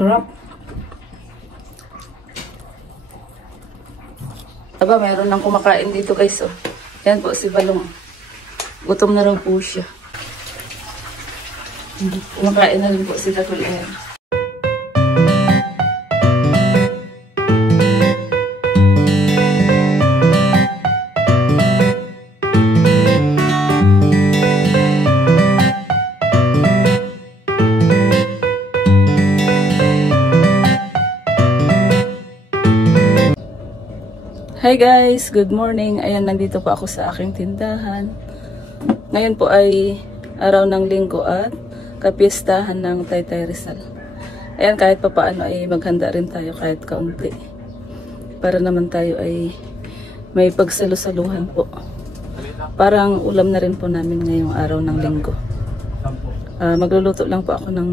Sarap. Aba, meron nang kumakain dito guys. Oh. Yan po si Balong. Gutom na raw po siya. Kumakain na rin po si Dakul. Hi guys, good morning. Ayan, nandito po ako sa aking tindahan. Ngayon po ay araw ng linggo at kapiestahan ng Taytay Rizal. Ayan, kahit pa paano ay maghanda rin tayo kahit kaunti. Para naman tayo ay may pagsalusaluhan po. Parang ulam na rin po namin ngayong araw ng linggo. Magluluto lang po ako ng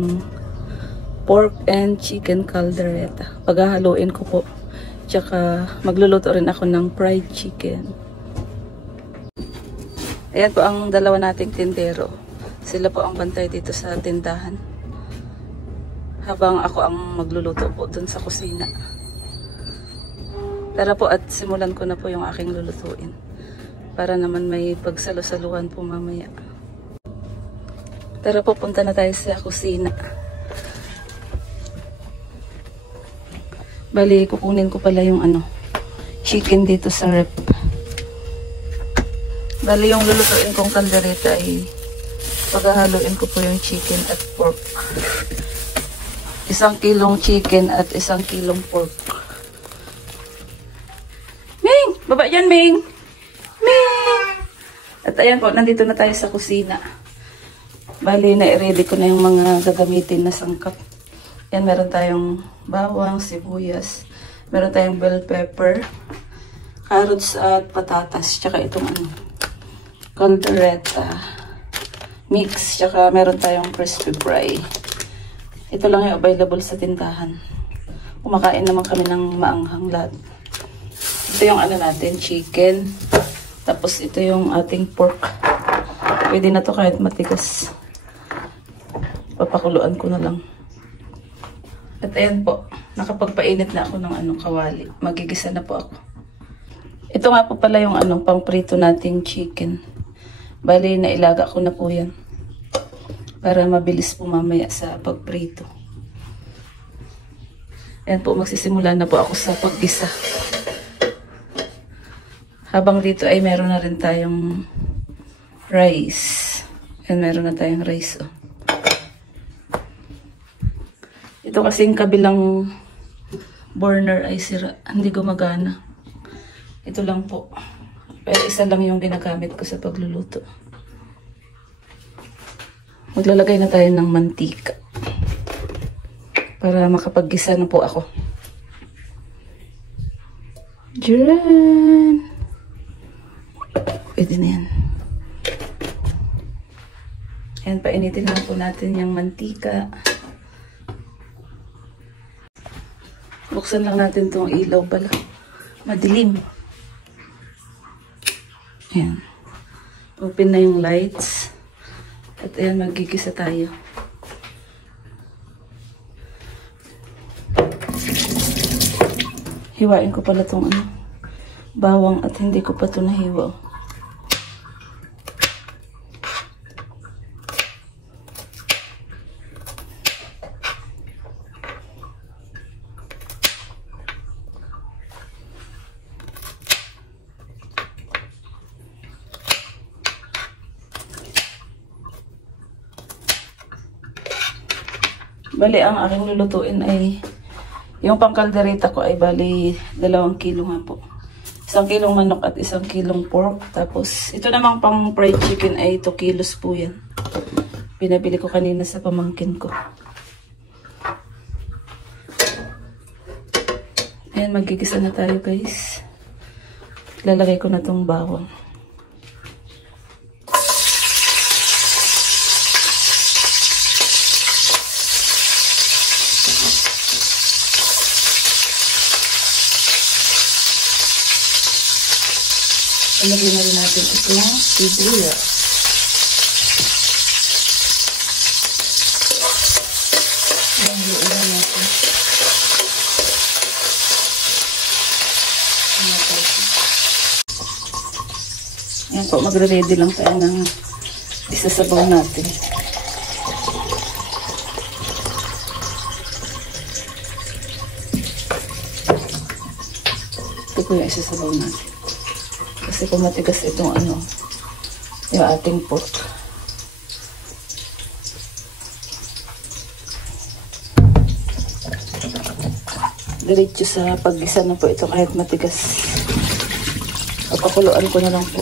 pork and chicken caldereta. Paghahaluin ko po. Tsaka magluluto rin ako ng fried chicken. Ayan po ang dalawa nating tindero. Sila po ang bantay dito sa tindahan. Habang ako ang magluluto po dun sa kusina. Tara po at simulan ko na po yung aking lulutuin. Para naman may pagsalusaluhan po mamaya. Tara po, punta na tayo sa kusina. Bali, kukunin ko pala yung chicken dito sa rep. Bali, yung lulutuin kong kaldereta ay paghahaluin ko po yung chicken at pork. 1 kilong chicken at 1 kilong pork. Ming! Baba dyan, Ming! Ming! At ayan po, nandito na tayo sa kusina. Bali, na-ready ko na yung mga gagamitin na sangkap. Yan, meron tayong bawang, sibuyas, meron tayong bell pepper, carrots at patatas, tsaka itong caldereta mix, tsaka meron tayong crispy fry. Ito lang yung available sa tindahan. Kumakain naman kami ng maanghang lahat. Ito yung natin, chicken. Tapos ito yung ating pork. Pwede na to kahit matigas. Papakuluan ko na lang. At ayan po, nakapagpainit na ako ng kawali. Magigisa na po ako. Ito nga po pala yung pangprito nating chicken. Bali, nailaga ko na po yan. Para mabilis po mamaya sa pagprito. Ayan po, magsisimula na po ako sa paggisa. Habang dito ay meron na rin tayong rice. Ayan, meron na tayong rice. Oh. Ito kasing kabilang burner ay sira. Hindi gumagana. Ito lang po. Pero isa lang yung ginagamit ko sa pagluluto. Maglalagay na tayo ng mantika. Para makapaggisa na po ako. Diyan! Pwede na yan. Ayan, painitin lang po natin yung mantika. Buksan lang natin itong ilaw pala. Madilim. Ayan. Open na yung lights. At ayan, magigisa tayo. Hiwain ko pala itong bawang at hindi ko pa ito nahiwa. Bali, ang aking lulutuin ay yung pangkaldereta ko ay bali 2 kilo nga po. 1 kilong manok at 1 kilong pork. Tapos, ito namang pang fried chicken ay 2 kilos po yan. Pinabili ko kanina sa pamangkin ko. Ayan, magigisa na tayo guys. Lalagay ko na tong bawang. Ilagay na rin natin itong sibuyas. Ayan, luulan natin. Ayan po, magre-ready lang tayo ng isasabaw natin. Ito po yung isasabaw natin. Kasi kung matigas itong ano, yung ating pork. Diretso sa paggisa na po ito kahit matigas. Papakuluan ko na lang po.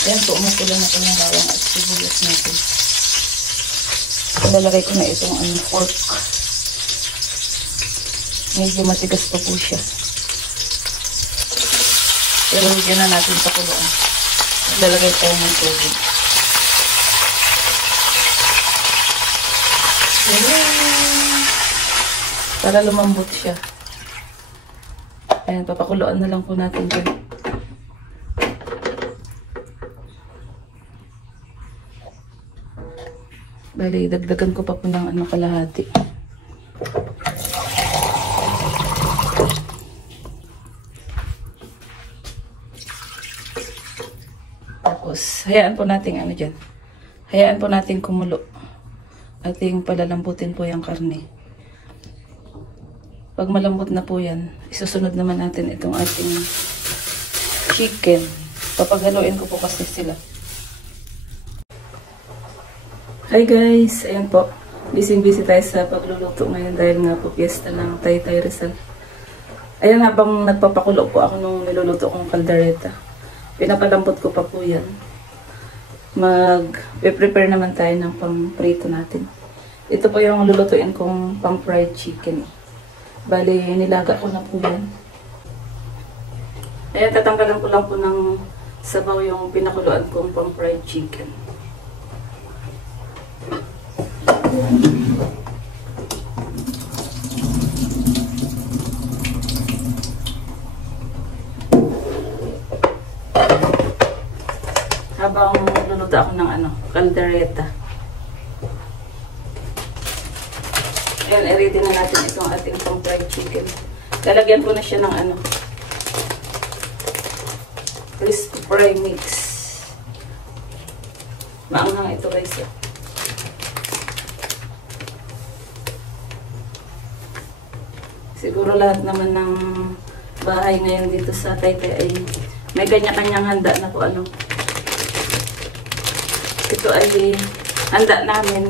Ayan po, umapula na po ng bawang at sibuyas natin. Ilalagay ko na itong pork. Medyo matigas pa po siya. Pero hindi na natin pakuluan. Ilalagay tayo ng tubig. Para lumambot siya. Ayan, papakuluan na lang po natin dyan. Bali, dagdagan ko pa po ng kalahati. Tapos, hayaan po natin dyan. Hayaan po natin kumulo. Ating palalambutin po yung karne. Pag malambot na po yan, isusunod naman natin itong ating chicken. Papaghaluin ko po kasi sila. Hi guys! Ayan po. Busy tayo sa pagluluto ngayon dahil nga po piyesta ng Taytay Rizal. Ayan, habang nagpapakulo po ako nung niluluto kong kaldereta. Pinapalambot ko pa po yan. Mag-prepare naman tayo ng pang-prito natin. Ito po yung lulutuin kong pang-fried chicken. Bali, nilaga ko na po yan. Ayan, tatanggalan ko lang po ng sabaw yung pinakuluan kong pang-fried chicken. Habang luluto ako ng kaldereta. Ayan, i-ready na natin itong ating pang-fried chicken. Lalagyan ko na siya ng crispy fry mix. Maanghang ito guys. Siguro lahat naman ng bahay ngayon dito sa Taytay ay may kanya-kanyang handa na po Ito ay handa namin.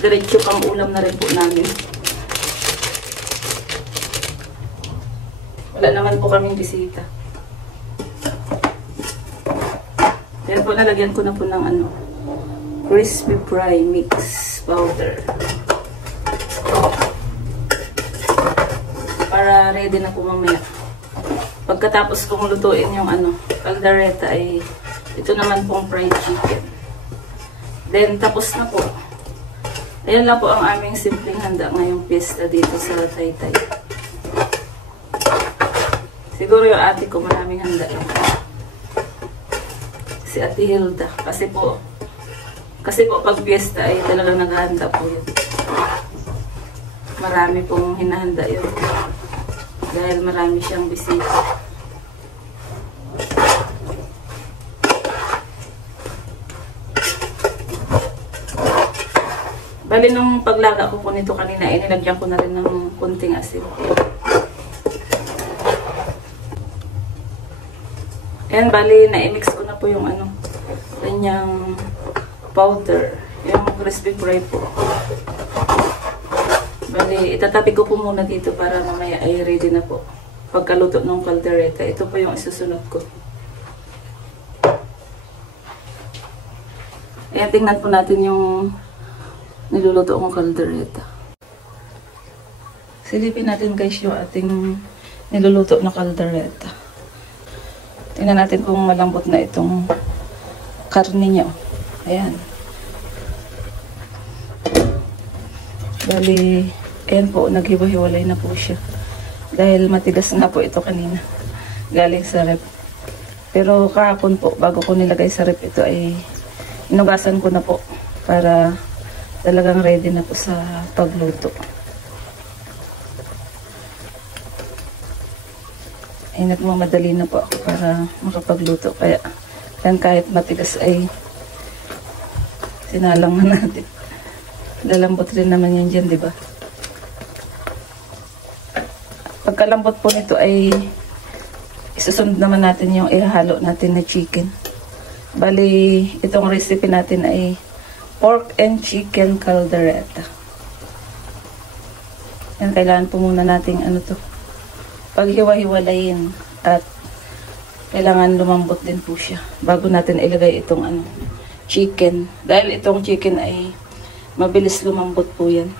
Diretso pang ulam na rin po namin. Wala naman po kaming bisita. Yan po, nalagyan ko na po ng crispy fry mix powder. Para ready na po mamaya. Pagkatapos kong lutuin yung kaldereta ay ito naman pong fried chicken. Then tapos na po. Ayan lang po ang aming simpleng handa ngayong piyesta dito sa Taytay. Siguro yung ate ko maraming handa lang. Si Ate Hilda. Kasi po pag piyesta ay talagang naghahanda po yun. Marami pong hinahanda yun. Dahil marami siyang bisita. Bali nung paglaga ko po nito kanina, nilagyan ko na rin ng kunting asin. Ayan, bali na-mix ko na po yung kanyang powder. Yung crispy fry po. Bali, itatabi ko po muna dito para mamaya ay ready na po. Pagkaluto ng kaldereta, ito po yung isusunod ko. Ayan, tingnan po natin yung niluluto kong kaldereta. Silipin natin guys yung ating niluluto na kaldereta. Tingnan natin kung malambot na itong karne niya. Ayan. Bali, ayan po, naghiwa-hiwalay na po siya. Dahil matigas na po ito kanina. Galing sa rep. Pero kahapon po, bago ko nilagay sa rep ito ay inugasan ko na po para talagang ready na po sa pagluto. Ay nagmamadali na po ako para makapagluto. Kaya yan kahit matigas ay sinalang na natin. Lalambot rin naman yan dyan, di ba? Pagkalambot po nito ay isusunod naman natin yung ihahalo natin na chicken. Bali, itong recipe natin ay pork and chicken caldereta. Yan, kailangan po muna nating ano to, paghiwa-hiwalayin at kailangan lumambot din po siya bago natin ilagay itong ano, chicken. Dahil itong chicken ay mabilis lumambot po yan.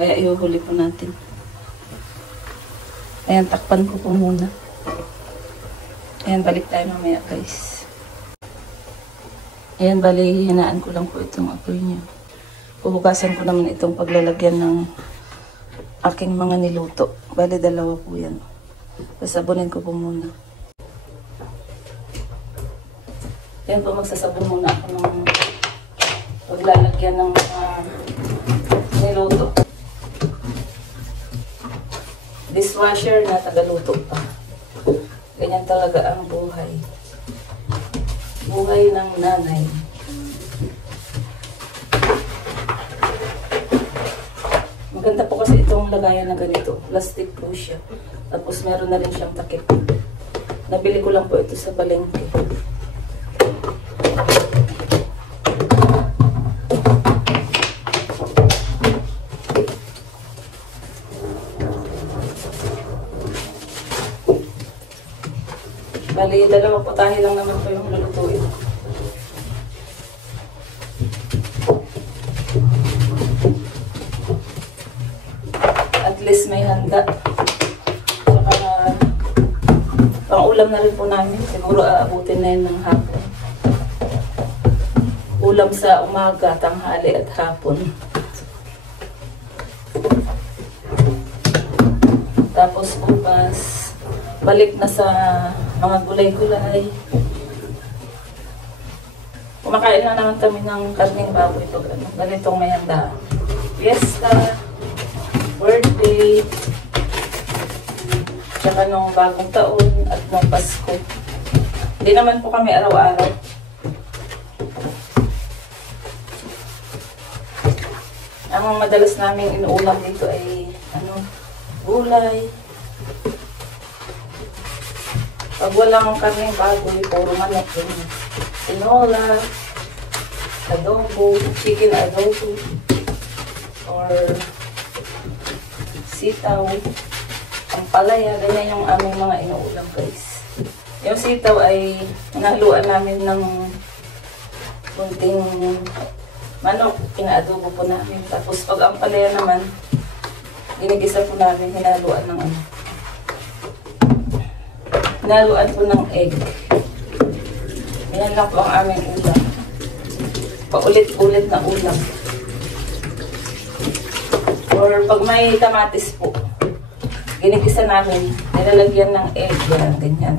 Kaya ihuhuli po natin. Ayan, takpan ko po muna. Ayan, balik tayo mamaya guys. Ayan, bali, hinaan ko lang po itong apoy niya. Pubukasan ko naman itong paglalagyan ng aking mga niluto. Bali, dalawa po yan. Sasabunin ko po muna. Ayan po, magsasabon muna ako ng paglalagyan ng mga niluto. Dishwasher na tagaluto pa. Ganyan talaga ang buhay. Buhay ng nanay. Maganda po kasi itong lagayan na ganito. Plastic po siya. Tapos meron na rin siyang takip. Nabili ko lang po ito sa palengke. Bali, dalawa putahe lang naman po yung lulutuin. At least may handa. Saka pang-ulam na rin po namin. Siguro aabutin na yun ng hapon. Ulam sa umaga, tanghali at hapon. Tapos bukas, balik na sa mga gulay-gulay. Kumakain na naman kami ng karning baboy pag ganitong may handa. Fiesta, birthday, tsaka nung bagong taon at nung Pasko. Hindi naman po kami araw-araw. Ang madalas namin inuulam dito ay gulay. Pag walang karneng baboy, puro manok yun. Tinola, adobo, chicken adobo, or sitaw, ampalaya, ganyan yung aming mga inuulam guys. Yung sitaw ay nahaluan namin ng kunting manok, pinaadobo po namin. Tapos pag ampalaya naman, ginigisa po namin, hinaluan ng hinaluan po ng egg. Yan lang po ang aming ulam. Paulit-ulit na ulam. Or pag may kamatis po, ginigisa namin, nilalagyan ng egg. Yan, ganyan.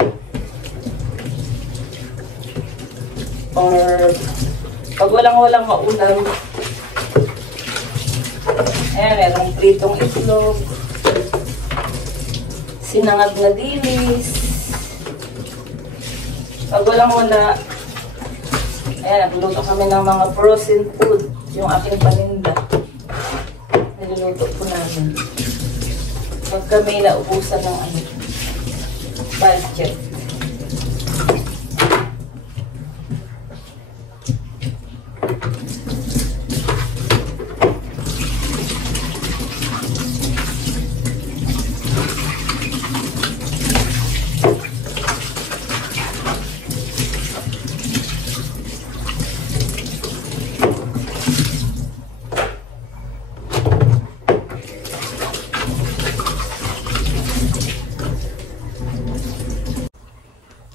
Or pag walang maulam, ayan, merong pritong itlog, sinangag na dilis. Pag wala, ayan, nagluluto kami ng mga frozen food. Yung aking paninda. Niluluto po namin. Pag kami naubusan ng budget.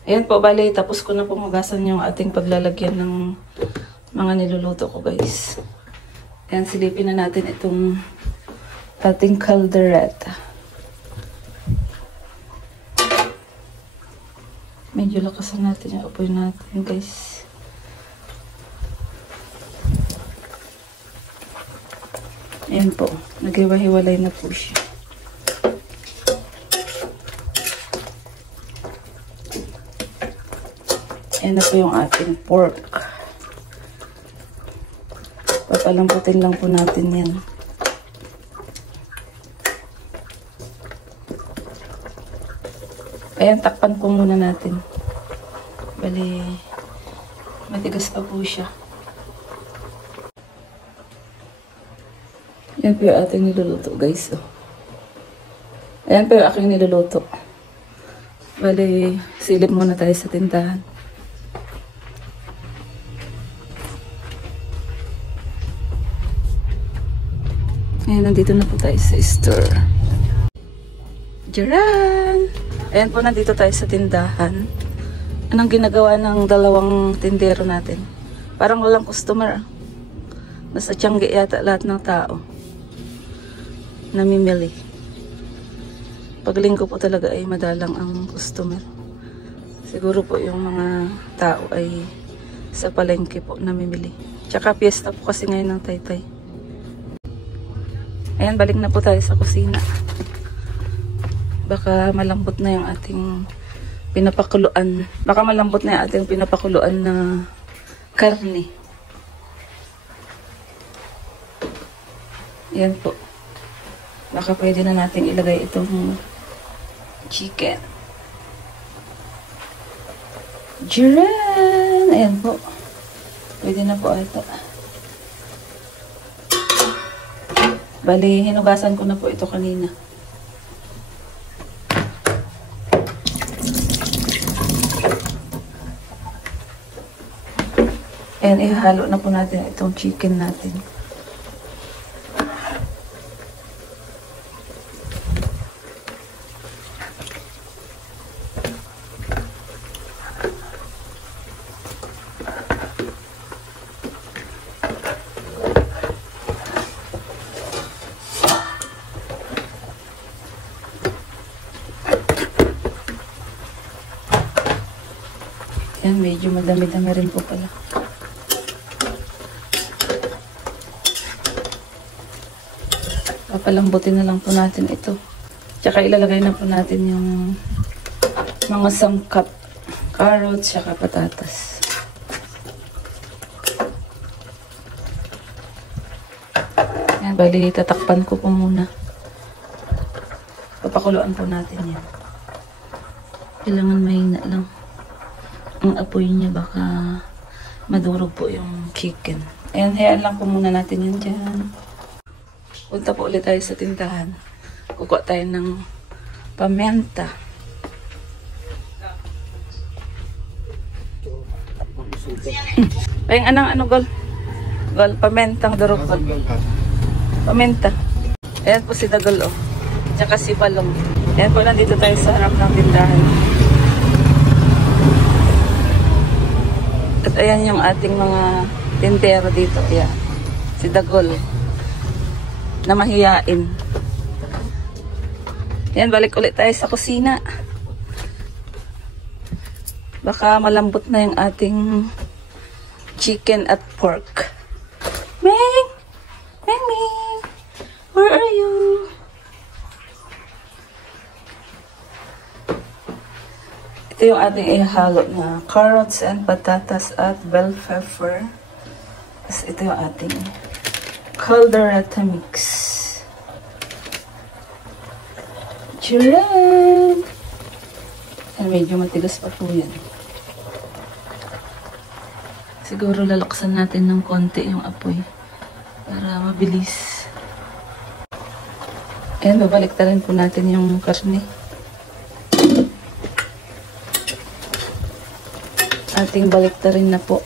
Ayan po, bali, tapos ko na pumugasan yung ating paglalagyan ng mga niluluto ko, guys. Ayan, silipin na natin itong ating caldereta. Medyo medyo lakasan natin yung apoy natin, guys. Ayan po, naghiwa-hiwalay na po siya. Ayan na po yung ating pork. Papalambutin lang po natin yan. Ayan, takpan po muna natin. Bali, matigas pa po siya. Ayan po yung ating niluluto, guys. Oh. Ayan po yung aking niluluto. Bali, silip muna tayo sa tindahan. Ayan, nandito na po tayo sa store. Jaran! Ayan po, nandito tayo sa tindahan. Anong ginagawa ng dalawang tindero natin? Parang walang customer. Nasa Tiangge yata lahat ng tao. Namimili. Paglinggo po talaga ay madalang ang customer. Siguro po yung mga tao ay sa palengke po namimili. Tsaka piyesta po kasi ngayon ng Taytay. Ayan, balik na po tayo sa kusina. Baka malambot na yung ating pinapakuluan. Baka malambot na yung ating pinapakuluan na karne. Yan po. Baka pwede na natin ilagay itong chicken. Jiren! Ayan po. Pwede na po ito. Bali, hinugasan ko na po ito kanina. Ayan, ihalo na po natin itong chicken natin. Ayan, medyo madami-dami rin po pala. Papalambutin na lang po natin ito. Tsaka ilalagay na po natin yung mga sangkap. Carrots, tsaka patatas. Ayan, bali, tatakpan ko po muna. Papakuluan po natin yan. Kailangan mahina lang ang apoy niya, baka madurog po yung chicken. Ayan, hayaan lang po muna natin yun dyan. Punta po ulit tayo sa tindahan. Kukuha tayo ng pamenta. Ayun, ano, Gol? Gol, pamentang durog, Gol. Pamenta. Ayan po si Dagol, oh. Tsaka si Palong. Ayan po, nandito tayo sa harap ng tindahan. At ayan yung ating mga tindero dito. Ayan. Si Dagol. Na mahiyain. Ayan, balik ulit tayo sa kusina. Baka malambot na yung ating chicken at pork. Meng! Meng! Meng! Where are you? Ito yung ating ihalo na carrots and patatas at bell pepper. Tapos ito yung ating caldereta mix. Tcharam! And medyo matigas pa po yan. Siguro lalaksan natin ng konti yung apoy para mabilis. Ayan, babalik na rin po natin yung karne. Ating baliktarin na po.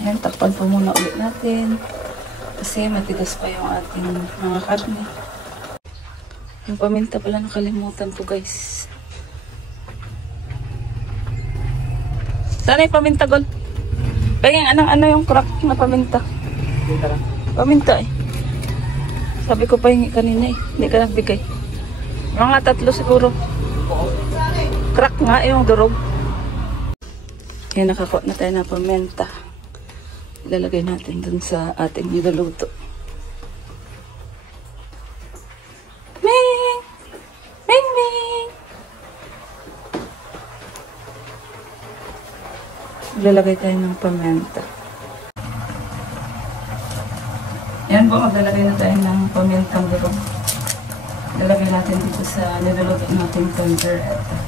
Ayan, takpan po muna ulit natin. Kasi matigas pa yung ating mga karne. Yung paminta pala nakalimutan ko, guys. Sana yung paminta, Gol? Kaya ano yung crack na paminta? Paminta eh. Sabi ko pa yung kanina eh. Hindi ka nagbigay. Mga 3 siguro. Crack nga yung durog. Kaya nakakuha na tayo ng paminta. Ilalagay natin dun sa ating niluluto. Ming! Ming! Ming! Ilalagay tayo ng paminta. Yan po, maglalagay na tayo ng pamintang durog. Ilalagay natin dito sa niluluto nating caldereta.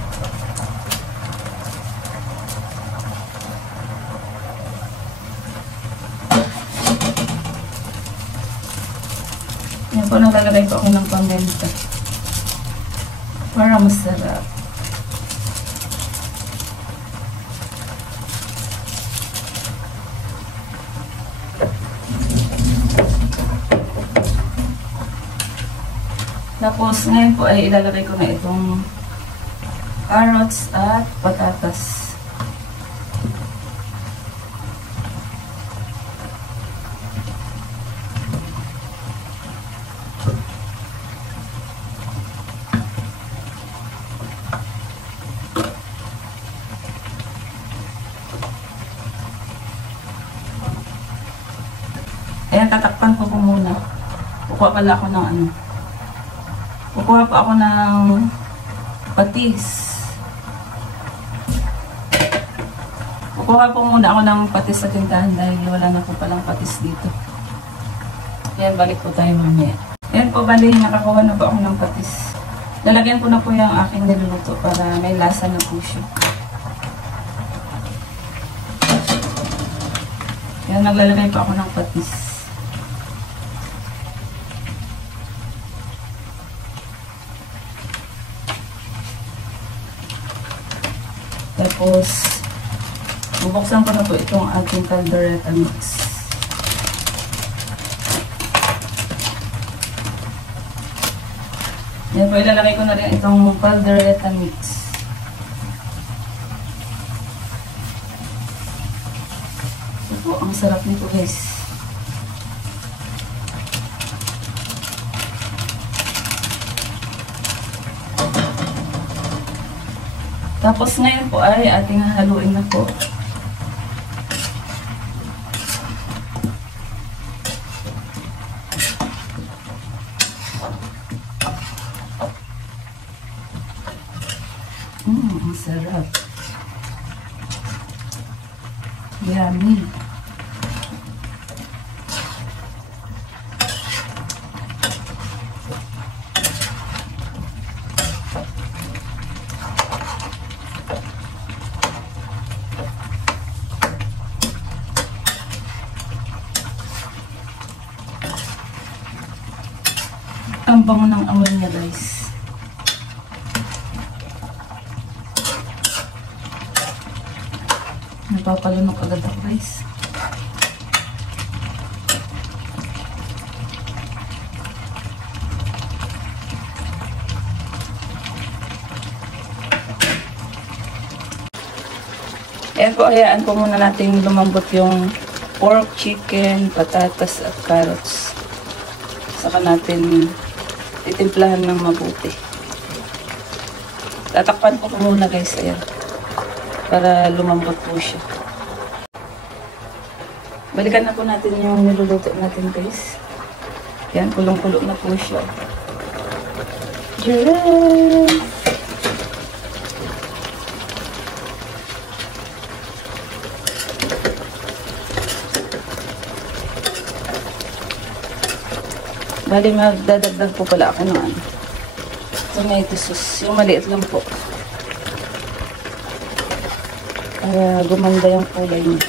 Yan po, naglalagay po ako ng paminta para masarap. Tapos ngayon po ay ilalagay ko na itong carrots at patatas. Ayan, tatakpan ko muna. Kukuha pala ako ng ano. Kukuha pa ako ng patis. Kukuha po muna ako ng patis sa tindahan dahil wala na po palang patis dito. Ayan, balik po tayo mamaya. Ayan po, bali, nakakuha na po ako ng patis. Lalagyan ko na po yung aking niluluto para may lasa na po siya. Ayan, naglalagay pa ako ng patis. Tapos, bubuksan ko na po itong ating caldereta mix. Yan po, ilalagay ko na rin itong caldereta mix. Ito po, ang sarap nito, guys. Tapos ngayon po ay ating haluin na po. Ang sarap. Yummy. Ang bango ng amoy niya, guys. Napapalunok agad ako, guys. Ayan po, hayaan po muna natin lumambot yung pork, chicken, patatas at carrots. Saka natin titimplahan ng mabuti. Tatakpan ko muna, guys, ayan, para lumambot po siya. Balikan na po natin yung niluluto natin, guys. Ayan, kulong-kulo na po siya. Tcharam! Bali, magdadagdag po pala ako ng tomato sauce. Yung maliit lang po. Para gumanda yung kulay niya.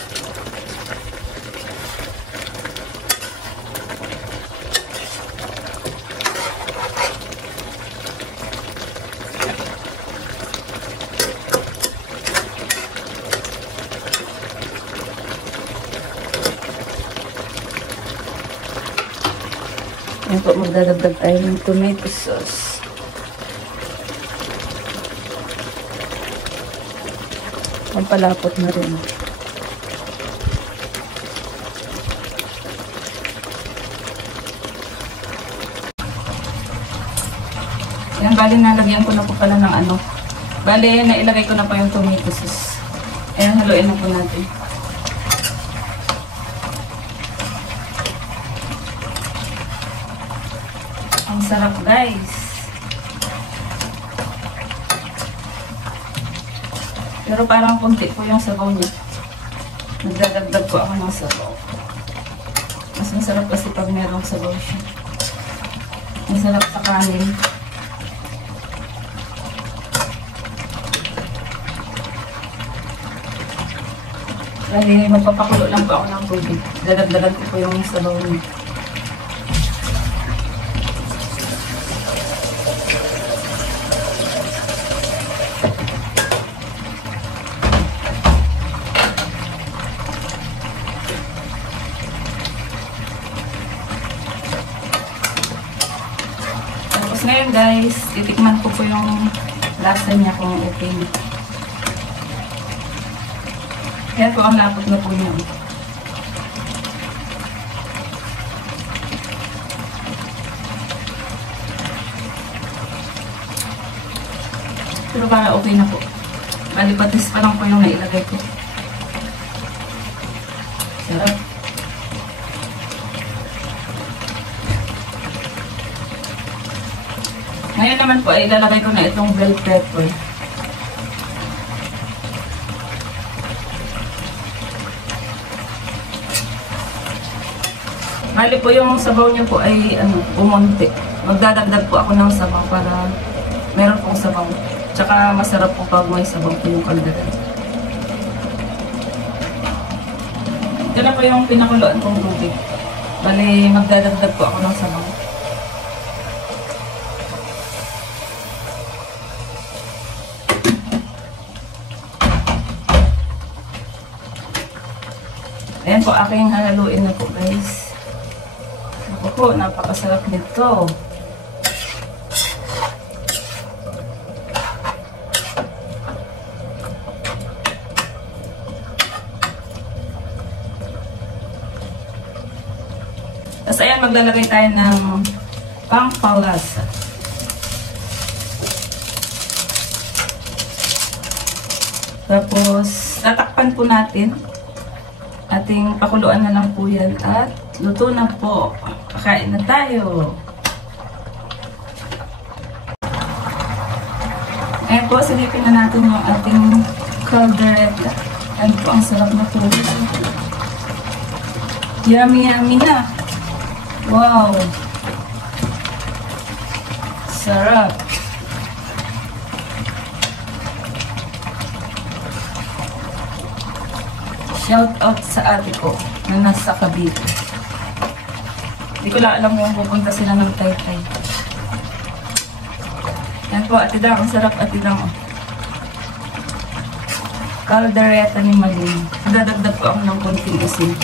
Yan po, magdadagdag tayo ng tomato sauce. Pampalapot na rin. Yan, bali nalagyan ko na po pala ng ano. Bali, nailagay ko na po yung tomato sauce. Ayan, haluin na po natin. Ang sarap, guys. Pero parang kunti po yung sabaw niya. Nagdadagdag po ako ng sabaw. Mas masarap kasi pag merong sabaw siya. Masarap sa kanin. Dahil magpapakulo lang po ako ng tubig. Dadagdagan ko po yung sabaw niya. Tapos ngayon guys, titikman ko po yung lasa niya kung okay na. Kaya po ang lapot na po niya. Pero para okay na po. Bali patis pa lang po yung nailagay ko. Sarap. Ngayon naman po ay ilalagay ko na itong bell pepper. Bali po yung sabaw niya po ay umunti. Magdadagdag po ako ng sabaw para meron pong sabaw. Tsaka masarap po pag may sabaw po yung kaldereta. Ito na po yung pinakuluan kong tubig. Bali magdadagdag po ako ng sabaw. Ayan po, aking haluin na po guys. Ako, napakasarap nito. Tapos ayan, maglalagay tayo ng pampalasa. Tapos, tatakpan po natin. Ating pakuluan na lang po yan at luto na po. Kakain na tayo. Ayan po, silipin na natin yung ating caldereta. Ayan po, ang sarap na po. Yummy, yummy na. Wow. Sarap. Shout out sa ate ko na nasa Cavite. Hindi ko lang alam kung pupunta sila ng Taytay. Yan po, ate Dang. Ang sarap, ate Dang. Caldereta ni Maling. Dadagdag ko ako ng konting asin.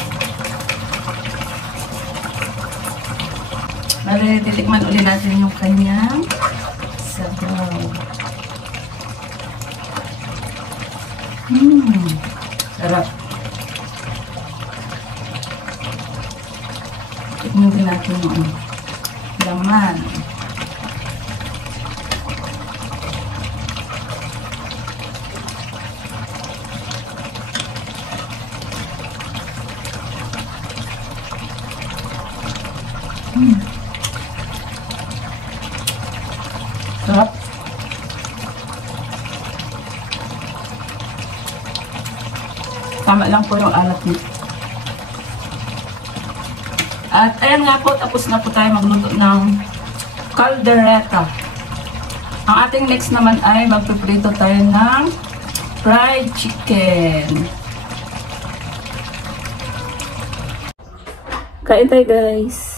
Bale, titikman ulit natin yung kanyang sabaw. Sarap. Tikman din natin yung laman. Sarap. Tama lang po yung alat niya. At ayan nga po, tapos na po tayo magluto ng caldereta. Ang ating next naman ay magpiprito tayo ng fried chicken. Kain tayo guys.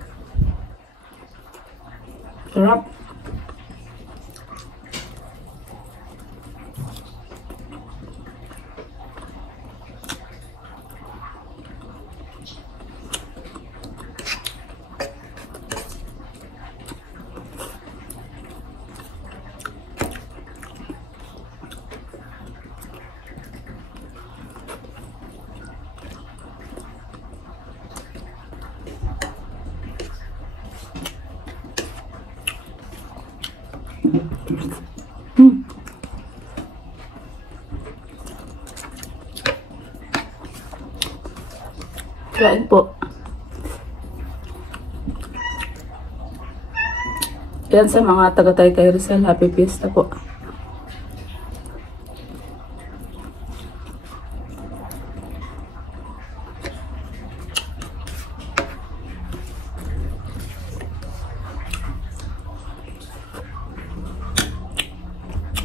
Sarap. Kain po. Yan sa mga taga-Taytay Rizal, happy fiesta po.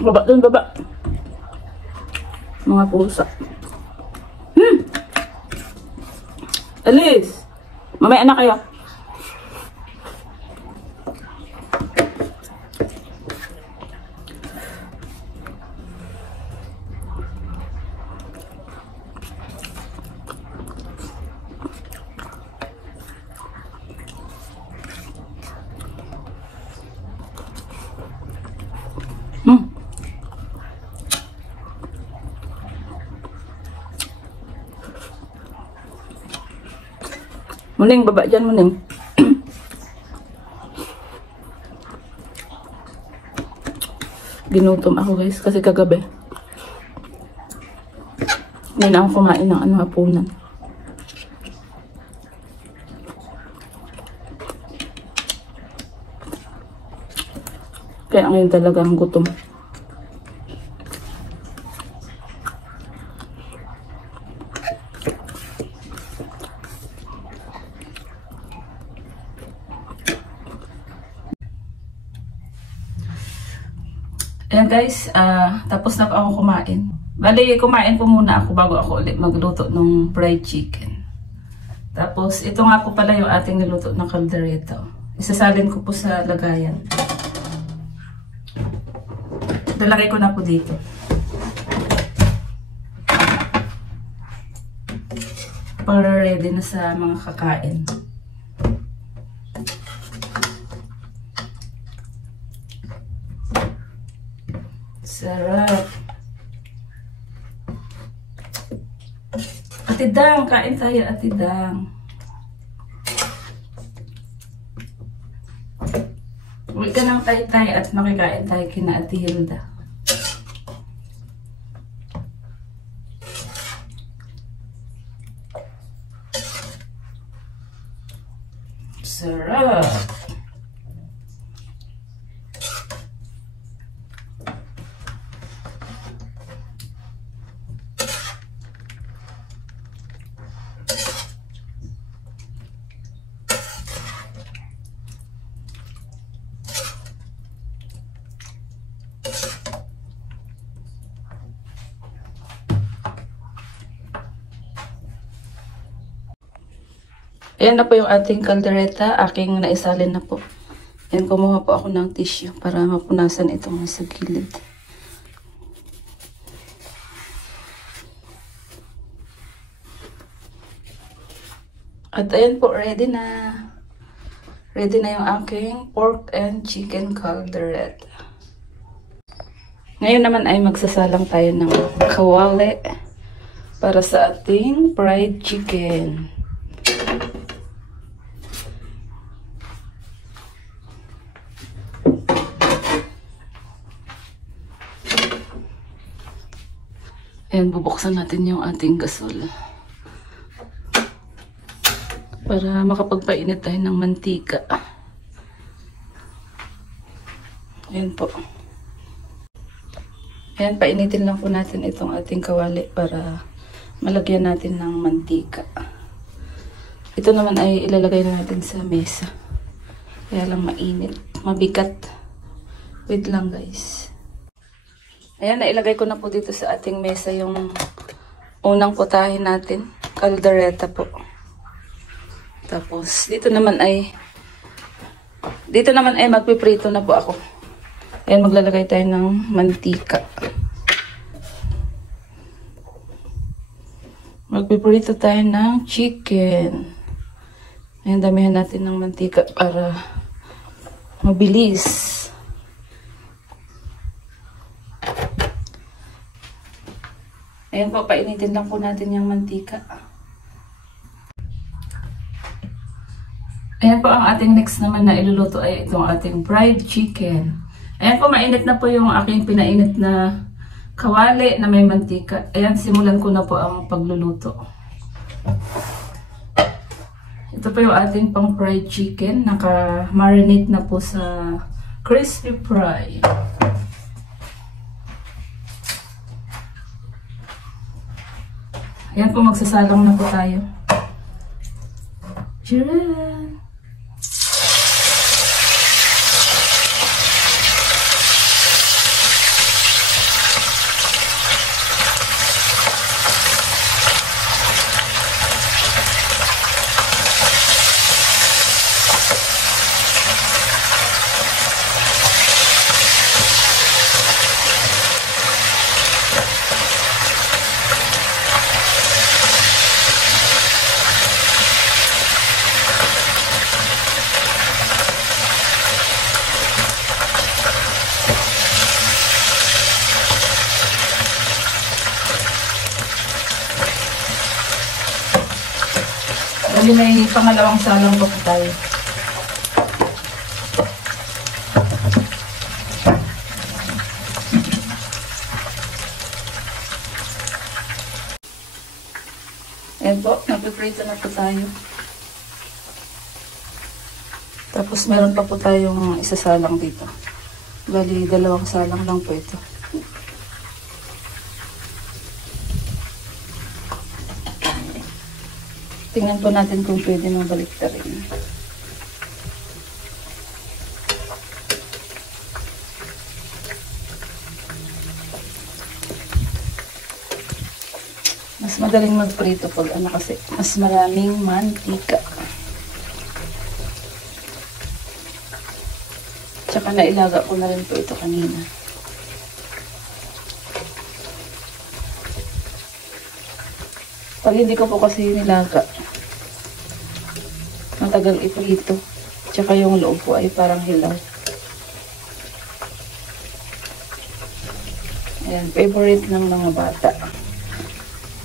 Baba dun, baba. Mga pusa. Alis! Mamaya na kayo. Muning, baba dyan, muning. Ginutom ako guys, kasi kagabi. Hindi na ako kumain ng hapunan. Kaya ngayon talagang gutom. Ayan guys, tapos na ako kumain. Bali, kumain po muna ako bago ako ulit magluto ng fried chicken. Tapos, ito nga po pala yung ating niluto ng caldereta. Isasalin ko po sa lagayan. Dalagay ko na po dito. Para ready na sa mga kakain. Sarap. Ate Dang, kain tayo, Ate Dang. Uwi ka ng Taytay at makikain tayo kina Ate Hilda. Sarap. Ayan na po yung ating caldereta. Aking naisalin na po. Ayan, kumuha po ako ng tissue para mapunasan itong nasa gilid. At ayan po, ready na. Ready na yung aking pork and chicken caldereta. Ngayon naman ay magsasalang tayo ng kawali para sa ating fried chicken. Ayan, bubuksan natin yung ating gasol para makapagpainit tayo ng mantika. Ayan po. Ayan, painitin lang po natin itong ating kawali para malagyan natin ng mantika. Ito naman ay ilalagay na natin sa mesa. Kaya lang mainit, mabigat. Wait lang guys. Ayan, nailagay ko na po dito sa ating mesa yung unang putahin natin, caldereta po. Tapos, dito naman ay magpiprito na po ako. Ayan, maglalagay tayo ng mantika. Magpiprito tayo ng chicken. Ayan, damihan natin ng mantika para mabilis. Ayan po, painitin lang po natin yung mantika. Ayan po, ang ating next naman na iluluto ay itong ating fried chicken. Ayan po, mainit na po yung aking pinainit na kawali na may mantika. Ayan, simulan ko na po ang pagluluto. Ito po yung ating pang fried chicken. Naka-marinate na po sa crispy fry. Ayan po, magsasalang na po tayo. Tcharan! Bali may pangalawang salang pa po tayo. Ayan po, napiprito na po tayo. Tapos meron pa po tayong isasalang dito. Bali, dalawang salang lang po ito. Tingnan po natin kung pwede nang baliktarin. Mas madaling magprito pag ano kasi, mas maraming mantika. Tsaka nailaga ko na rin po ito kanina. Pag hindi ko po kasi nilaga, matagal iprito. Tsaka yung loob po ay parang hilaw. Ayan, favorite ng mga bata.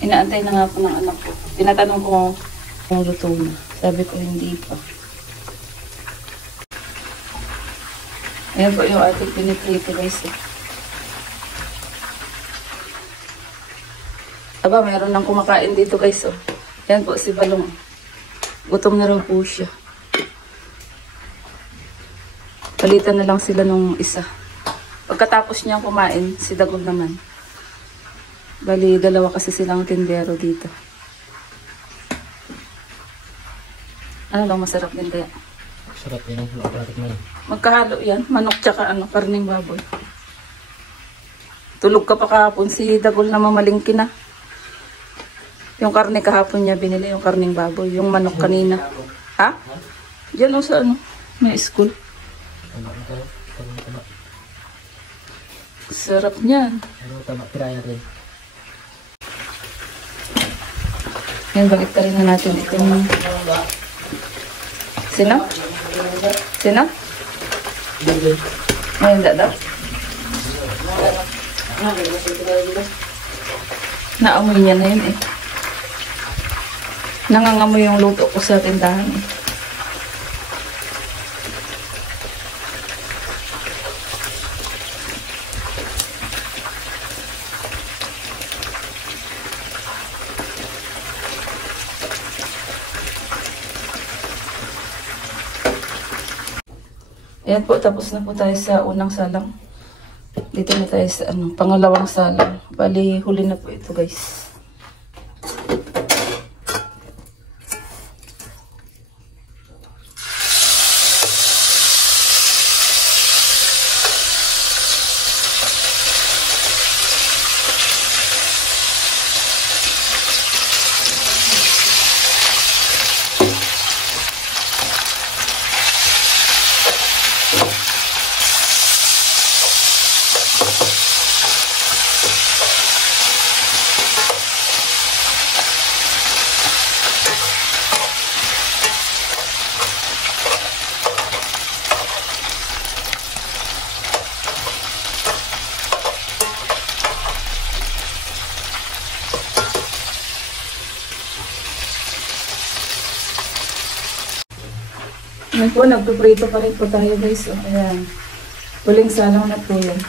Inaantay na nga po ng anak ko. Tinatanong ko kung luto na. Sabi ko hindi pa. Ayan po yung ating piniprito guys. Aba, mayroon nang kumakain dito guys. Oh. Ayan po si Balong. Gutom na raw po siya. Palitan na lang sila nung isa. Pagkatapos niyang kumain, si Dagol naman. Bali, dalawa kasi silang tindero dito. Ano lang, masarap din kaya? Sarap din ang pulatik mo. Magkahalo yan. Manok tsaka karning baboy. Tulog ka pa kahapon. Si Dagol na mamalingki na. Yung karne kahapon niya binili, yung karning baboy. Yung manok kanina. Ha? Diyan o sa may school. Sarap niyan. Tama, piraya rin. Yan, balik ka rin na natin itong... Sino? Sino? Ngayon dada? Naamoy niya na yun eh. Nangangamoy yung luto ko sa tindahan eh. Ayan po, tapos na po tayo sa unang salang. Dito na tayo sa pangalawang salang. Bali, huli na po ito guys. Ngayon po, nagpiprito pa rin po tayo guys. So, ayan. Huling salang na po yan.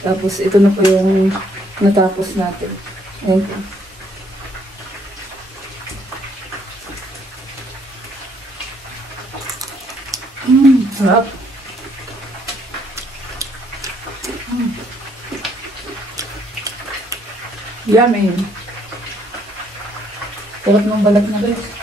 Tapos ito na po yung natapos natin. Ayan po. Sarap. Yummy. Sarap ng balat na guys.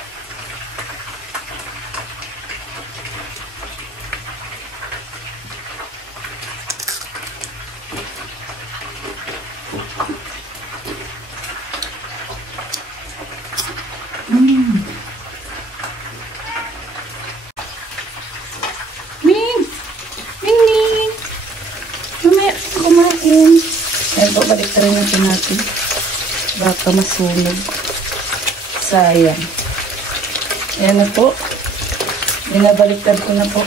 Ayan po, balik rin natin. Baka masunog. Sayang. Ayan na po. Binabaliktad ko na po.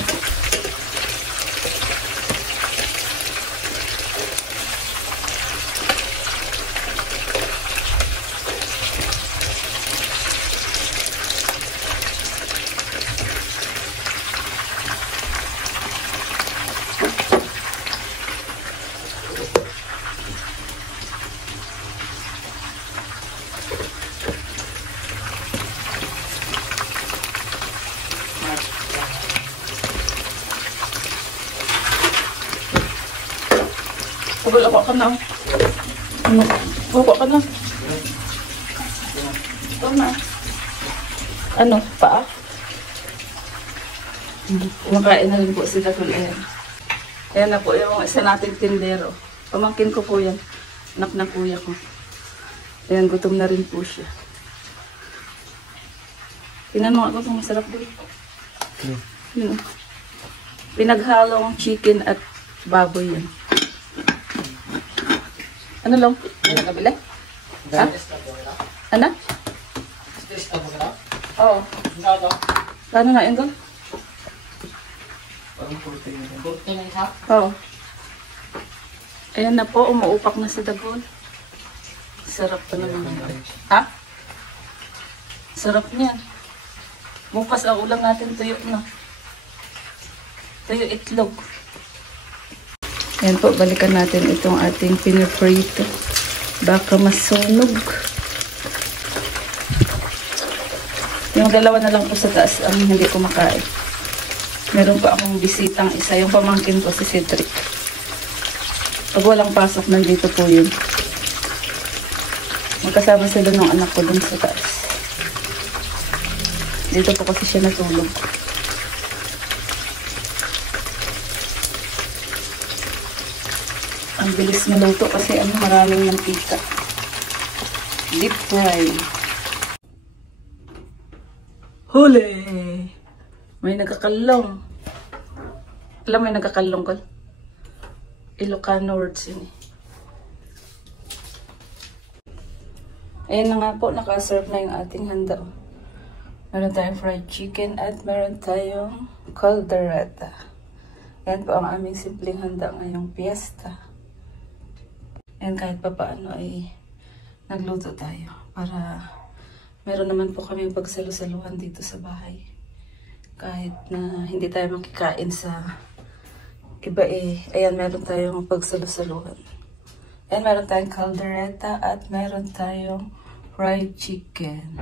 Ako ka na. Ako ka na. Ito na. Ano? Paa? Kumakain na rin po sila kung ayan. Ayan na po yung isa nating tindero. Pamangkin ko po yan. Anak na kuya ko. Ayan, gutom na rin po siya. Tinanong ako kung masarap doon. Yun. Pinaghalong chicken at baboy yan. Ano lang? Ano kabila? Ha? Ano? Oo. Paano na yun doon? Oo. Ayan na po, umuupak na sa dagon. Sarap pa naman. Ha? Sarap niyan. Bukas ang ulam natin tuyo na. Tuyo itlog. Ayan po, balikan natin itong ating piniprito. Baka masunog. Yung dalawa na lang po sa taas ang hindi ko makain. Meron pa akong bisitang isa. Yung pamangkin ko si Cedric. Pag walang pasok, nandito po yun. Magkasama sila ng anak ko dun sa taas. Dito po kasi siya natulog. Ang bilis maluto kasi maraming mantika. Deep fry. Huli! May nagkakalong. Alam mo may nagkakalong ko? Ilocano words yun eh. Ayan na nga po, nakaserve na yung ating handa. Meron tayong fried chicken at meron tayong caldereta. Ayan po ang aming simpleng handa ngayong piyesta. And kahit pa paano ay nagluto tayo para meron naman po kami pagsalusaluhan dito sa bahay. Kahit na hindi tayo makikain sa iba eh. Ayan, meron tayong pagsalusaluhan. And meron tayong caldereta at meron tayong fried chicken.